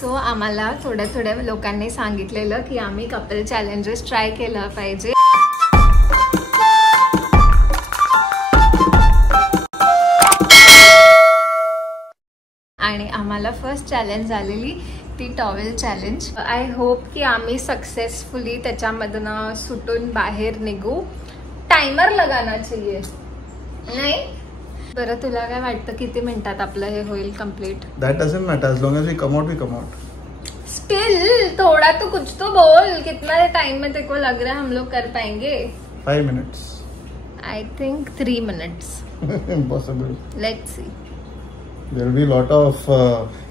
So आम्हाला थोड्या थोड्या लोकांनी सांगितलेलं की आम्ही कपल चॅलेंजेस ट्राय केलं पाहिजे. आणि आम्हाला फर्स्ट चॅलेंज आलेली ती टॉवेल चॅलेंज. आय होप की आम्ही सक्सेसफुली त्याच्यामधनं सुटून बाहेर निघू. टायमर लगाना चाहिए नाही. बरं तुला काय वाटतं किती मिनिटात आपलं हे होईल complete? That doesn't matter as long as we come out, we come out. Still थोड़ा तो कुछ तो बोल. कितना टाइम में तेरे को लग रहा है हम लोग कर पाएंगे? 5 minutes. I think 3 minutes. Impossible. Let's see. There will be a lot of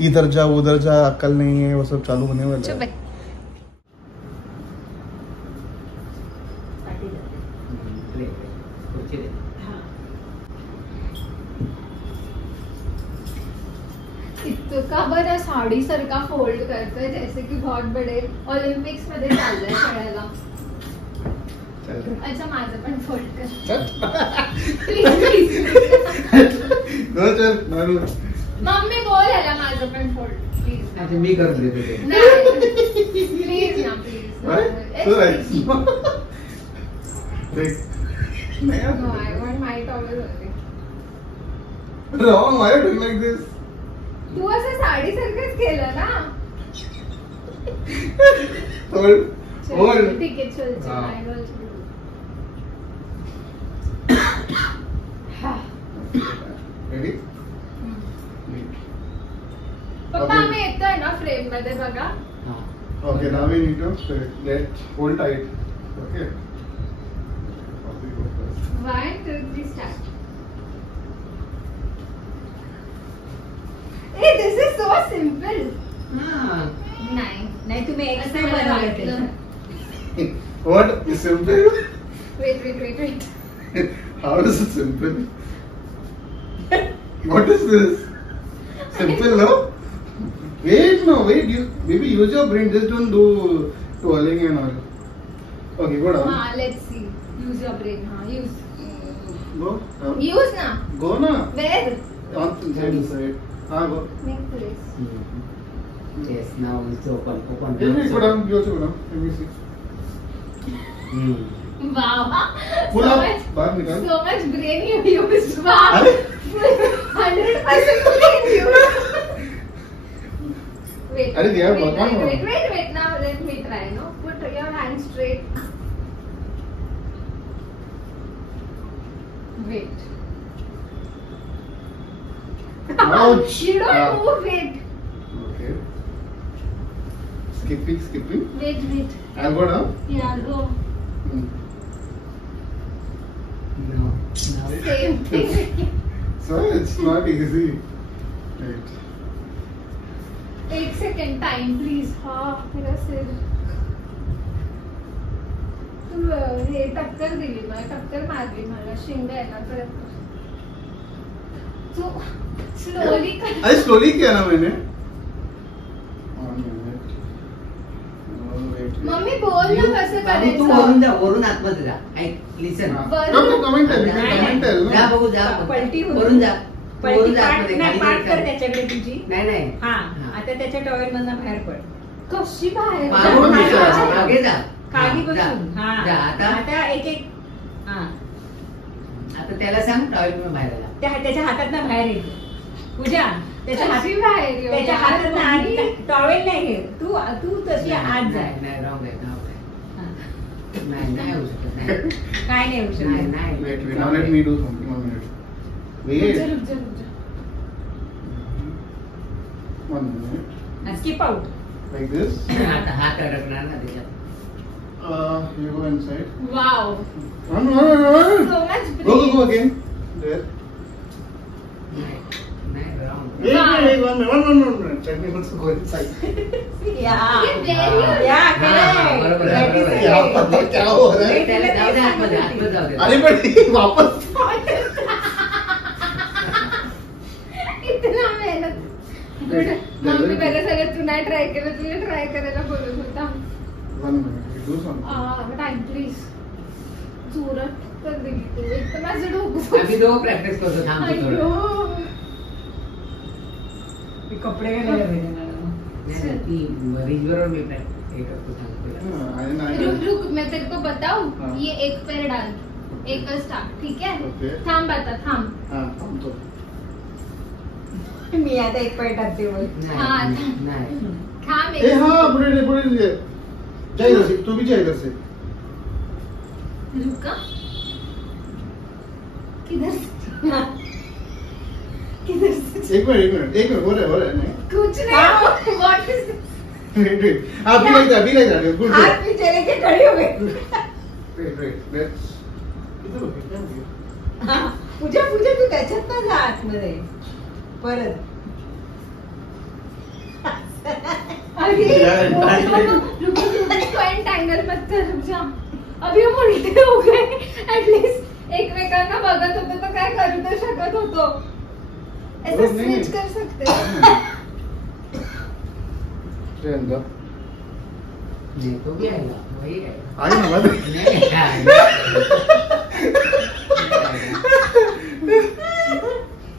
इधर जा उधर जा अक्ल नहीं है वो सब चालू होने वाला चुप है. है. इतका बरं साडी सारखा फोल्ड करतोय जैसे की बहुत बड़े ऑलिम्पिक्स मध्ये चाललंय खेळायला. अच्छा माझं पण फोल्ड कर प्लीज. मम्मी बोल याला माझं पण फोल्ड प्लीज. अच्छा मी कर देते. प्लीज ना please. No, I want my towel only. Wrong, why are you doing like this? तू असं साडी सारखंच केलं ना. Hold. ठीक आहे चल चल. हाँ. I will. Ready? पप्पा आम्ही येतोय ना फ्रेम मध्ये बघा. Okay, now we need to let hold tight. Okay. 1 2 3 start. Hey, this is so simple. नाही तुम्ही एक असं बनवलं. What is simple? Wait. How is it simple? What is this? Simple, no? Wait. You maybe use your brain. Just don't do twirling and all. Okay, go down. हाँ, let's see. Use your brain. हाँ, use. Go. Down. Use ना. Go na. Where? On side to side. हाँ, go. Make place. Yes, now it's open. Go down. You also go down. Let me see. Wow. Pull So up. much- बाहर निकाल. So much brain you used. Wow. अरे. 100% brain used. Wait. अरे यार, wait. भगवान हो. Wait. Now let me try. No, put your hand straight. Wait. Ouch. You don't Ah. move it. Okay. Skipping. Wait. I'll go down. Yeah, go. No. Same thing. So it's not easy. Right. 1 second time, please. हाँ, मेरा सिर. तू हे टक्कर दिली मला. टक्कर मारली मला. शिंगा आहे ना तर. तू स्लोली कर. अरे slowly किया ना मैंने. 1 minute. Wait. मम्मी बोल ना कसं बाबू तू करायचं. वरून आतमध्ये जा. ऐक लिसन. Comment tell. जा बघू जा. पलटी होती. वरून जा. पलटी वरून जा पाठ आतमध्ये. नाही, खाली पाठ कर त्याच्याकडे तुझी. नाही. हा आता त्याच्या टॉवेल मधनं बाहेर पड. कशी बाहेर मागून मागे जा. जा. मागे जा. खाली जा. बसून. जा. आता एक हा आता त्याला सांग टॉयलेट मधून बाहेर आला. त्याच्या हातातनं बाहेर येते. पूजा त्याच्या कशी बाहेर येऊ? त्याच्या हातातनं आत टॉवेल नाही घे. तू तशी आत जा. नाही राहू दे. नाही होऊ शकत. नाही. काय नाही होऊ शकत. नाही. Wait. Now let me do something. 1 minute. Wait. रुक जा. 1 minute. Skip out. Like this. आता हात अडकणार ना त्याच्यात. You go inside. Wow. Run. So much brain. Go again. There. नाही राहू दे. Wait. 1 minute. Let me also go inside. या बरोबर. क्या पता क्या हो रहा है? त्याला जाऊ दे आतमध्ये जाऊ दे. अरे पण वापस. इतना मेहनत. मम्मी बरं सगळं तू नाही ट्राय केलं. तुला ट्राय करायला बोलत होता. 1 minute. You do something. Time please. जोरात कर दिली तू. एक तर माझं डोकं. आम्ही दोघं प्रॅक्टिस करतो. थांबतो थोडं. अय्यो. कपडे घालायला पाहिजे नाही, ती रिजवर मी हे करतो सांगतो रुक रुक, मैं तेरे को बताऊं, हाँ. ये एक पैर डाल, एकच टाक, ठीक आहे? Okay. थांब आता, थांब. हां थांबतो. मी आता एक पाय टाकते बोल. हाँ. नाही थांब ए एक. हाँ पुढे जा इधर से, तू भी जा इधर से. रुका. किधर किधर से? एक मिनट हो रहा है नहीं. कुछ नहीं. What is this? Wait. आप भी like that. Good. हाथ पीछे लेके खड़ी हो गई. Wait. Let's. इधर हो गया. हा, पूजा तू त्याच्यात ना जा आतमध्ये परत. अरे यार, रुको एंगल मत कर, रुक जा. अभी हम उलटे हो गए. एटलीस्ट एकमेकांना बघत होतो तर काय करू तर शकत होतो. ऐसा बरोबर नाही. स्विच कर सकते हैं. अंदर नाही, तो भी आएगा वही आएगा. आई ना बात. नाही आएगा.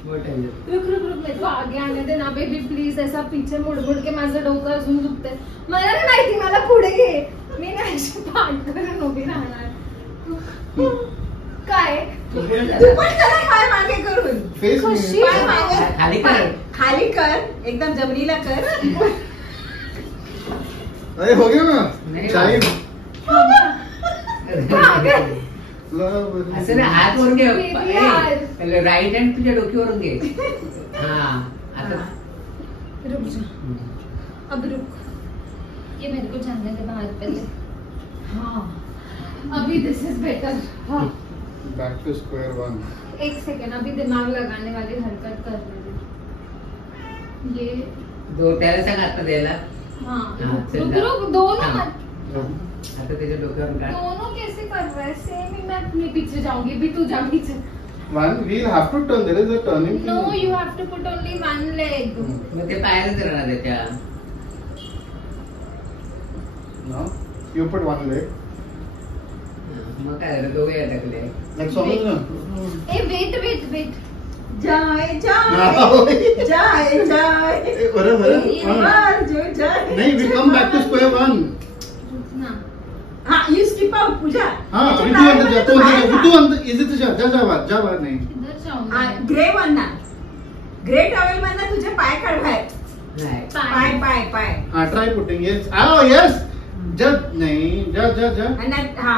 What are you? रुक मेरे को आगे आने दे ना बेबी प्लीज. ऐसा पीछे मुड़ के माझं डोकं अजून दुखतंय. मला नाही माहिती, मला पुढे घे. मी नाही अशी पाठ करून उभी राहणार. काय तू पुढे जा. तू पण त्याला पाय मागे करून. फेस खुशी. पाय मागे खाली कर. खाली कर, एकदम जमिनीला कर. अरे हो गया ना. नहीं. चाय. असं नाही, हात वरून घे. Baby, यार. राईट हँड तुझ्या डोक्यावरून घे. हा आता रुक जा. अब रुक. ये मेरे को जाने दे बाहर पहले. हाँ अभी दिस इज बेटर. हाँ बैक टू स्क्वायर वन. एक सेकेंड, अभी दिमाग लगाने वाली हरकत कर रही हूँ. ये त्याला सांग आता द्यायला. हाँ हाँ, चल रुक जा. रुक दोनों हाँ. मत. आता त्याच्या डोक्यावरून काढ. दोनों कैसे कर रहा है? सेम ही. मैं अपने पीछे जाऊंगी, भी तू जा पीछे. One, we'll have to turn. There is a turning. No, you have to put only one leg. मग ते पायालाच राहणार त्याच्या. No, you put one leg. मग काय झालं, दोघे अटकले. Like समझ ना. ए वेट. जाय ए, बरं. हाँ. जो जाय. नहीं, we come back to square one. रुक ना. हा, you skip out पूजा. हाँ, त्याच्या अभी तू अंदर जा. डावीमध्ये बाहेर जा. तू अंदर. इधर से जा बाहर नहीं. किधर जाऊं हा, मैं? ग्रे वरना ग्रे टॉवेल मधनं तुझे पाय काढ बाहेर. नाही. पाय हाँ, try putting. Yes. Oh, yes. जब नहीं. जा. आणि हा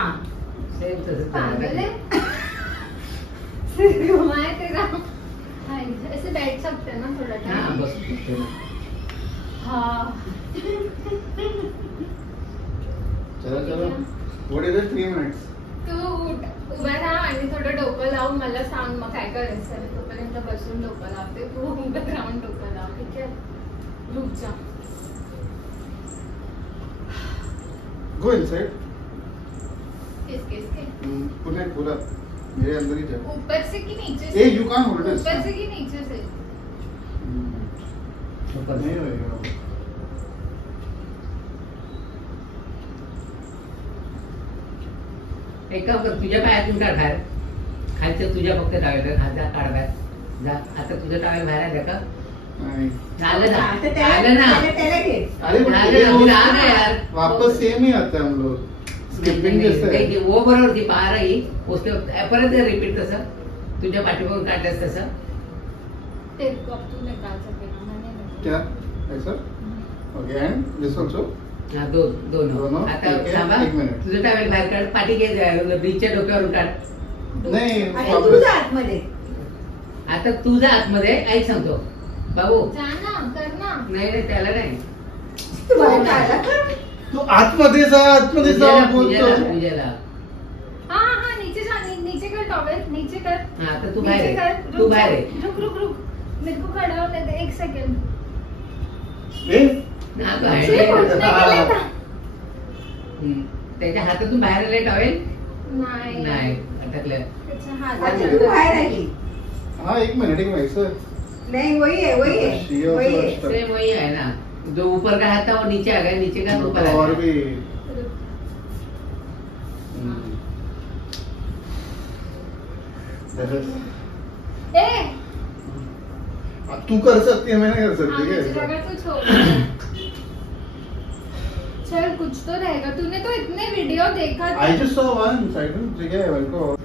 सेम तसंच पागल झालं. है. घुमाए तेरा. हाँ, ऐसे बैठ सकते हैं ना थोड़ा हा टाइम. बस शकतो ना. हाँ चलो. What is it? 3 minutes. तू उभा राहा आणि थोडं डोकं लाव. मला सांग मग काय करायचं आहे. तोपर्यंत बसून डोकं लावते. तू उभं राहून डोकं लाव. ठीक आहे. रुक जा. Go inside. किसके पूरा मेरे अंदर ही जा. ऊपर से कि नीचे ए, से? you can't hold this. ऊपर से कि नीचे से? ऊपर नहीं से. होएगा. एक काम कर, तुझ्या पायातून काढ बाहेर. खालच्या तुझ्या फक्त टावेल खालचा काढ बाहेर. जा आता तुझं टावेल बाहेर आलं का? नहीं. झालं ना. आता झालं ना. त्याला घे. अरे झालं ना, तुला आ ना यार. वापस सेम ही आता है हम लोग. स्किपिंग जैसे है. नहीं, वो बरोबर थी पा रही उसके परत रिपीट तसं तुझ्या पाठीमागून काढल्यास तसं. तेरे को अब तू निकाल सकेगा. मैंने नहीं. क्या ऐसा? ओके. एंड दिस आल्सो. हा दोन दोन. आता ठीक आहे, थांबा. 1 मिनिट. तुझं टावेल बाहेर काढ. पाठी घे बीचच्या डोक्यावरून काढ. नहीं. आणि वापस. तुझा आतमध्ये. आता तुझा आतमध्ये ऐक सांगतो बाबू. जा ना, कर ना. नाही त्याला नाही. तू बाहेर काढला का? तू आतमध्ये जा बोलतो. पूजेला. हाँ नीचे जा. नीचे कर टॉवेल. नीचे कर. हा तर तू नीचे बाहेर कर. आहे. तू बाहेर आहे. रुक. मेरे को खड़ा होने दे. 1 सेकेंड. ए, हा तो Actually, आहे. पोहोचने के लिए था. त्याच्या हातातून बाहेर आले टॉवेल. नाही. नाही अटकलं. त्याच्या अच्छा, हातात. तू बाहेर आली. हाँ 1 मिनट ऐसा. नहीं वही है. सेम वही है ना. जो ऊपर का हाथ था वो नीचे आ गया. नीचे का ऊपर आ और गया. भी. ए तू कर सकती है, मैं नहीं कर हाँ, सकती मुझे क्या? लगा तू छोड़. कुछ तो रहेगा. तूने तो इतने वीडियो देखा था. I just saw once. I don't think I will go.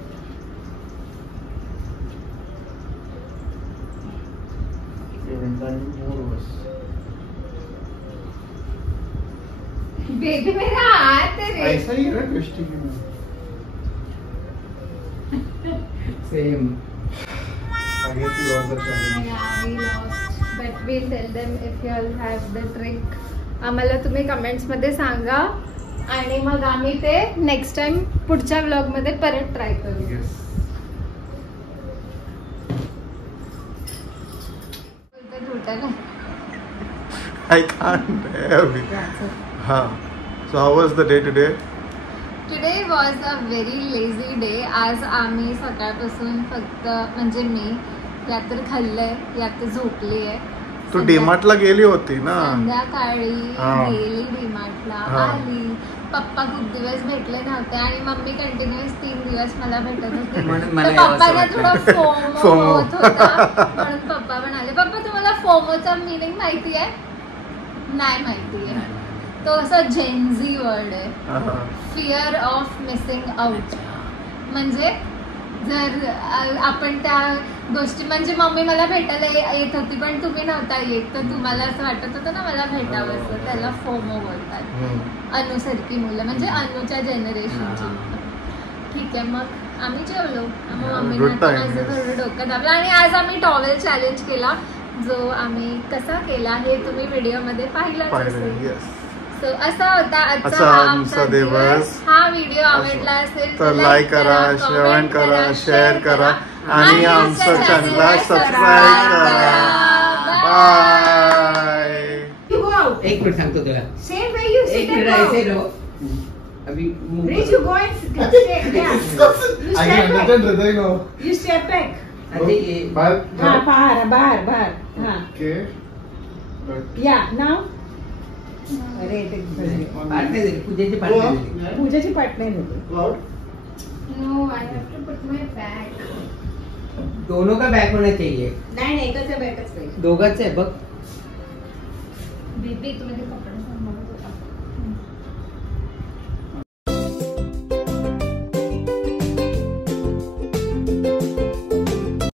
Baby मेरा हाथ है रे. ऐसा ही है ट्विस्टिंग में. Same. I guess we lost the challenge. Yeah, we lost. But we'll tell them if you all have the trick. आम्हाला तुम्ही comments मध्ये सांगा आणि मग आम्ही ते नेक्स्ट टाइम पुढच्या व्लॉग मध्ये परत ट्राय करू. Yes. I can't bear it. हाँ. So how was the day today? Today was a very lazy day. आज आम्ही सकाळपासून फक्त म्हणजे मी या तर खाल्लंय या तर झोपली आहे. तू डीमार्टला गेली होती ना. संध्याकाळी हा. गेली डीमार्टला, हा. आली. पप्पा खूप दिवस भेटले नव्हते आणि मम्मी कंटिन्युअस 3 दिवस मला भेटत होते. म्हणून तर मला यावंसं पप्पाला वाटलं. थोडा फोमो फोमो. होत होता म्हणून पप्पा म्हणाले, पप्पा तुम्हाला फोमोचा मीनिंग माहिती आहे? नाही माहिती आहे. तो असा जेनझी वर्ड आहे. Fear of missing out. म्हणजे जर आपण त्या गोष्टी म्हणजे मम्मी मला भेटायला येत होती पण तुम्ही नव्हता येत तर तुम्हाला असं वाटत होतं ना मला भेटावं असं. त्याला फोमो बोलतात. अनुसारखी मुलं म्हणजे अनुच्या जनरेशनची. ठीक आहे मग आम्ही जेवलो. मग मम्मीने Good time, माझं yes. थोडं डोकं दाबलं आणि आज आम्ही टॉवेल चॅलेंज केला जो आम्ही कसा केला हे तुम्ही व्हिडिओ मध्ये पाहिलाच असेल. Yes. So, असा होता आजचा असा हा आमचा आमचा दिवस. दिवस. हा व्हिडिओ आवडला असेल तर लाईक करा, कमेंट करा, शेअर करा आणि आमच्या चॅनलला सबस्क्राईब करा. बाय. You go out. एक मिनिट सांगतो तुला. Same way you एक sit मिनिट and ऐसे go. रहो. अभी move Rich, करो. you go and stay. Yeah. You I can step back. understand हृदय now. You step back. अरे ये बाहेर. हाँ बाहर. हाँ. Okay. But Yeah. Now. अरे ते पार्टनर दिली, पूजेची पार्टनर दिली. पूजाची पार्टनर होती. loud. No I have to put my bag. दोनों का बॅक होना चाहिए. नाही एकच बॅगच पाहिजे. दोघांच आहे बघ. बेबी तुम्ही ते कपडे सांभाळत होता.